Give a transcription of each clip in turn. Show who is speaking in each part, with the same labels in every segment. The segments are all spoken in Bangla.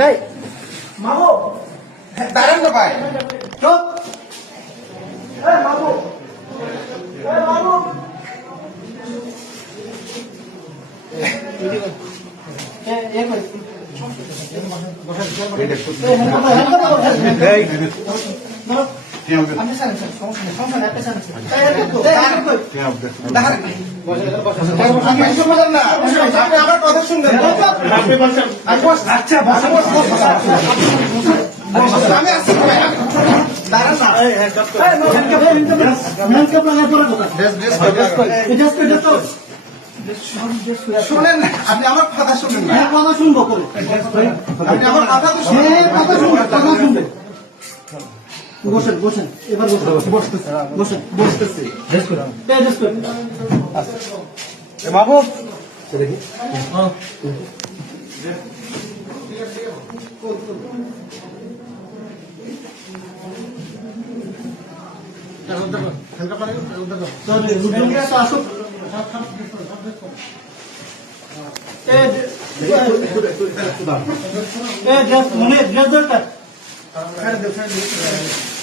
Speaker 1: এই মাগো
Speaker 2: দাঁড়ান তো ভাই
Speaker 1: চুপ
Speaker 2: শুনবেন আমি বস আচ্ছা শুনেন আপনি আমার কথা শুনেন
Speaker 1: হ্যাঁ কথা শুনব করে।
Speaker 2: আপনি আমার কথা তো শুনেন
Speaker 1: হ্যাঁ কথা শুনব কথা শুনব। বসেন বসেন এবার বসেন বসতেছে বসেন
Speaker 2: বুঝতেছি
Speaker 1: এই জাস্ট কই
Speaker 2: বাবু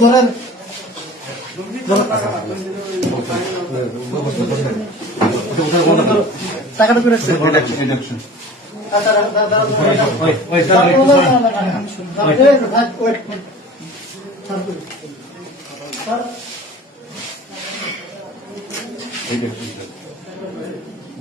Speaker 1: ধরেন টাকাটা করে রাখছে
Speaker 2: ইন্ডাকশন